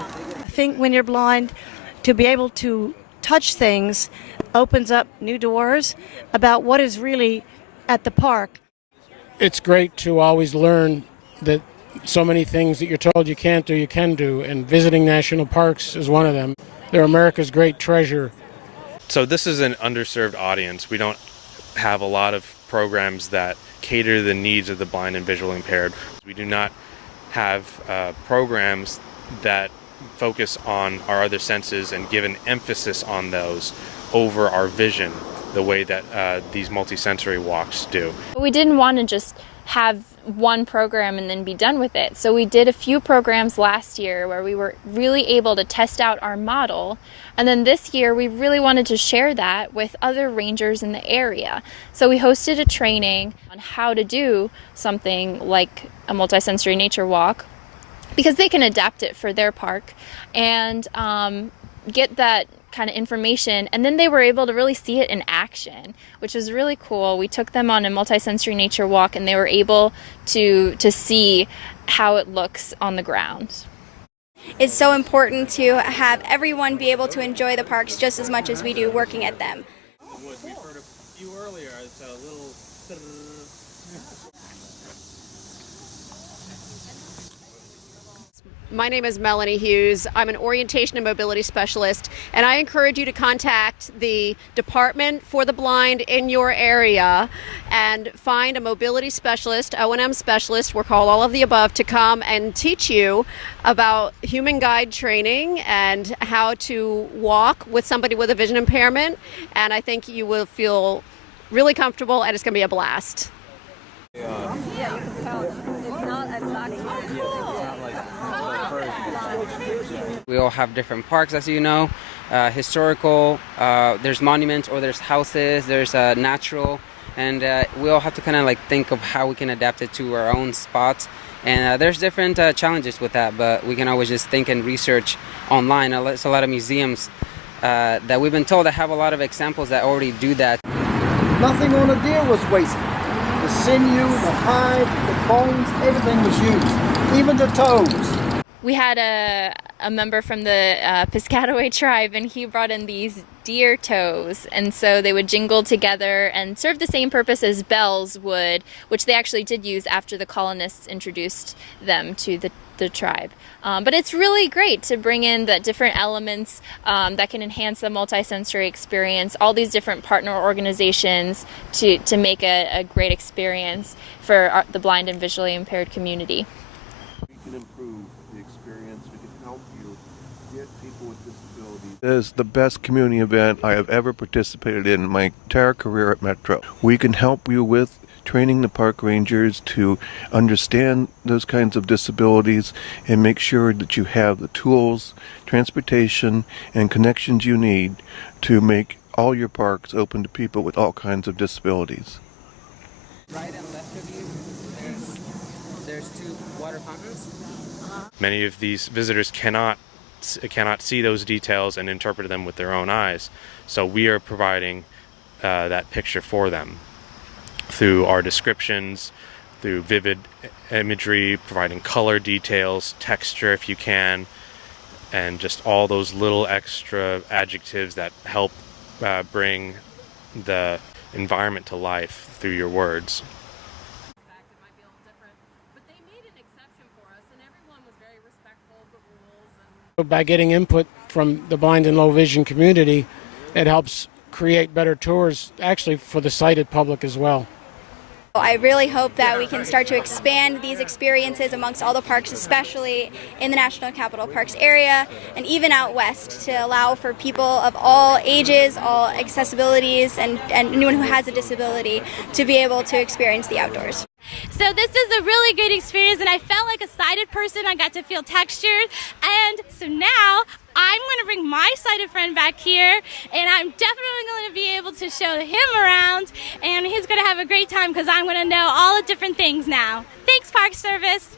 I think when you're blind, to be able to touch things opens up new doors about what is really at the park. It's great to always learn that so many things that you're told you can't do, you can do, and visiting national parks is one of them. They're America's great treasure. So this is an underserved audience. We don't have a lot of programs that cater to the needs of the blind and visually impaired. We do not have programs that focus on our other senses and give an emphasis on those over our vision the way that these multisensory walks do. We didn't want to just have one program and then be done with it. So we did a few programs last year where we were really able to test out our model. And then this year we really wanted to share that with other rangers in the area. So we hosted a training on how to do something like a multisensory nature walk, because they can adapt it for their park and get that kind of information, and then they were able to really see it in action, which was really cool. We took them on a multisensory nature walk and they were able to see how it looks on the ground. It's so important to have everyone be able to enjoy the parks just as much as we do working at them. We've heard a few earlier. It's a little... My name is Melanie Hughes. I'm an orientation and mobility specialist, and I encourage you to contact the Department for the Blind in your area and find a mobility specialist, O&M specialist, we're called all of the above, to come and teach you about human guide training and how to walk with somebody with a vision impairment. And I think you will feel really comfortable, and it's going to be a blast. Yeah, you can tell. It's not as We all have different parks, as you know, historical, there's monuments or there's houses, there's natural, and we all have to kind of like think of how we can adapt it to our own spots. And there's different challenges with that, but we can always just think and research online. There's a lot of museums that we've been told that have a lot of examples that already do that. Nothing on a deer was wasted. The sinew, the hide, the bones, everything was used, even the toes. We had a member from the Piscataway tribe, and he brought in these deer toes, and so they would jingle together and serve the same purpose as bells would, which they actually did use after the colonists introduced them to the tribe. But it's really great to bring in the different elements that can enhance the multisensory experience, all these different partner organizations to make a great experience for the blind and visually impaired community. We can improve the experience, we can help you get people with disabilities. It is the best community event I have ever participated in my entire career at Metro. We can help you with training the park rangers to understand those kinds of disabilities and make sure that you have the tools, transportation, and connections you need to make all your parks open to people with all kinds of disabilities. Right and left of you, there's two water fountains. Many of these visitors cannot see those details and interpret them with their own eyes. So we are providing that picture for them through our descriptions, through vivid imagery, providing color details, texture if you can, and just all those little extra adjectives that help bring the environment to life through your words. By getting input from the blind and low vision community, it helps create better tours actually for the sighted public as well. I really hope that we can start to expand these experiences amongst all the parks, especially in the National Capital Parks area and even out west, to allow for people of all ages, all accessibilities, and anyone who has a disability to be able to experience the outdoors. So this is a really good experience, and I felt like a sighted person. I got to feel textures, and so now I'm going to bring my sighted friend back here, and I'm definitely going to be able to show him around, and he's going to have a great time because I'm going to know all the different things now. Thanks, Park Service.